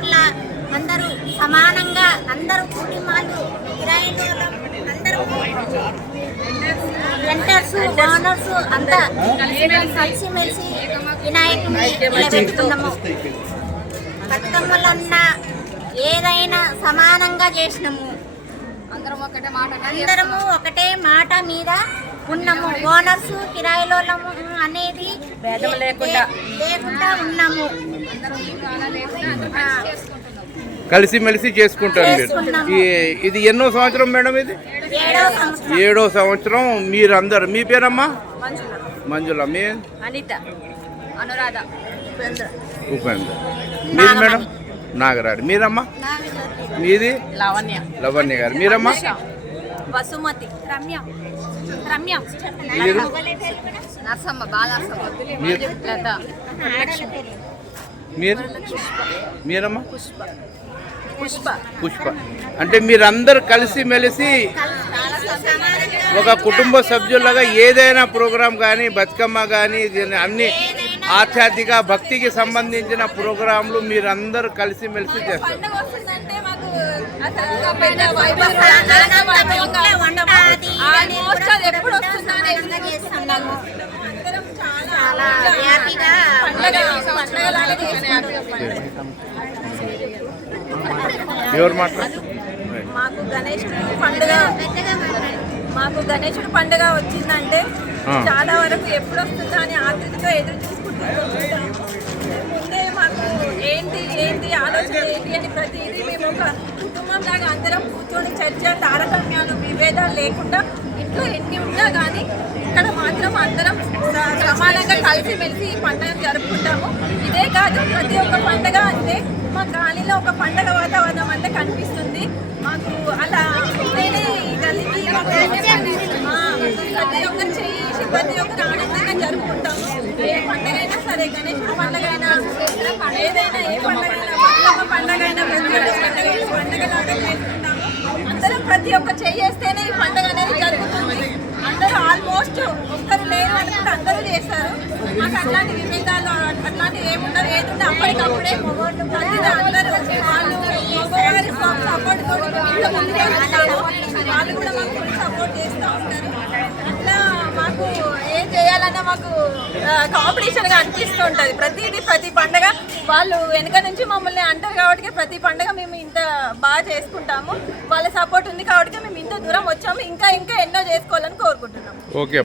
ఫ్లోర్ల అందరూ సమానంగా అందరూ కుటుంబాలు కిరాయిలు అందరూ రెంటర్స్ ఓనర్స్ అంతా కలిసిమెలిసి వినాయకుడిని నిలబెట్టుకున్నాము. బతుకమ్మలన్న ఏదైనా సమానంగా చేసినాము. అందరము ఒకటే మాట మీద ఉన్నాము. ఓనర్స్ కిరాయిలోళ్ళము అనేది లేకుండా ఉన్నాము. కలిసిమెలిసి చేసుకుంటారు మీరు. ఇది ఎన్నో సంవత్సరం మేడం? ఇది 7వ సంవత్సరం. మీరందరు, మీ పేరమ్మా? మంజుల. మీ అనిత, అనురాధ, ఉపేంద్ర. మీది మేడం? నాగరాడు. మీరమ్మా? మీది? లవణ్య గారు. మీరమ్మా? వసుమతి, రమ్య, మీరు? నర్సమ్మ, బాలసమ్మ, లత, మీరు? మీరమ్మా? పుష్ప. అంటే మీరందరూ కలిసిమెలిసి ఒక కుటుంబ సభ్యులుగా ఏదైనా ప్రోగ్రాం కానీ, బతుకమ్మ కానీ, అన్ని ఆధ్యాత్మిక భక్తికి సంబంధించిన ప్రోగ్రాంలు మీరందరూ కలిసిమెలిసి చేస్తారు. ఎవరు మాట్లాడు? మాకు గణేశుడు పండుగ వచ్చిందంటే చాలా వరకు ఎప్పుడు వస్తుందా అని ఆతృతతో ఎదురు చూసుకుంటున్నాం. ముందే మాకు ఏంటి ఆలోచన ఏంటి అని ప్రతిదీ మేము ఒక కుటుంబం లాగా అందరం కూర్చొని చర్చ, తారతమ్యాలు, విభేదాలు లేకుండా ఇంట్లో ఎన్ని ఉన్నా కానీ ఇక్కడ మాత్రం అందరం సమానంగా కలిసిమెలిసి ఈ పండుగ జరుపుకుంటాము. ఇదే కాదు, ప్రతి ఒక్క పండుగ అంటే మా కాలనీలో ఒక పండుగ వాతావరణం అంటే కనిపిస్తుంది మాకు. అలా నేనే ఈ గల్లీకి ప్రతి ఒక్కరు చేసి ప్రతి ఒక్కరు ఆనందంగా జరుపుకుంటాము. ఏ పండుగ అయినా సరే, గణేశుడు పండుగ అయినా ఏదైనా, ఏ పండుగ అయినా, బతుకమ్మ పండుగ అయినా ప్రతి ఒక్క పండుగలాగా చేసుకుంటాము. అందరం ప్రతి ఒక్క చేస్తేనే ఈ పండుగ అనేది జరుగుతుంది. అందరూ ఆల్మోస్ట్ ఒక్కరు లేరు అనుకుంటే అందరూ చేస్తారు. మాకు అట్లాంటి విభేదాలు అట్లాంటివి ఏముండవు. ఏదుంటే అప్పటికప్పుడే అందరూ వాళ్ళు మగవారి సపోర్ట్ తోటి వాళ్ళు కూడా మాకు సపోర్ట్ చేస్తూ ఉంటారు. అట్లా మాకు ఏం చేయాలన్నా మాకు కాంపిటీషన్గా అనిపిస్తూ ఉంటుంది. ప్రతి పండుగ వాళ్ళు వెనక నుంచి మమ్మల్ని అంటారు కాబట్టి ప్రతి పండుగ మేము ఇంత బాగా చేసుకుంటాము. వాళ్ళ సపోర్ట్ ఉంది కాబట్టి మేము ఇంత దూరం వచ్చాము. ఇంకా ఎన్నో చేసుకోవాలని కోరుకుంటున్నాము. ఓకే.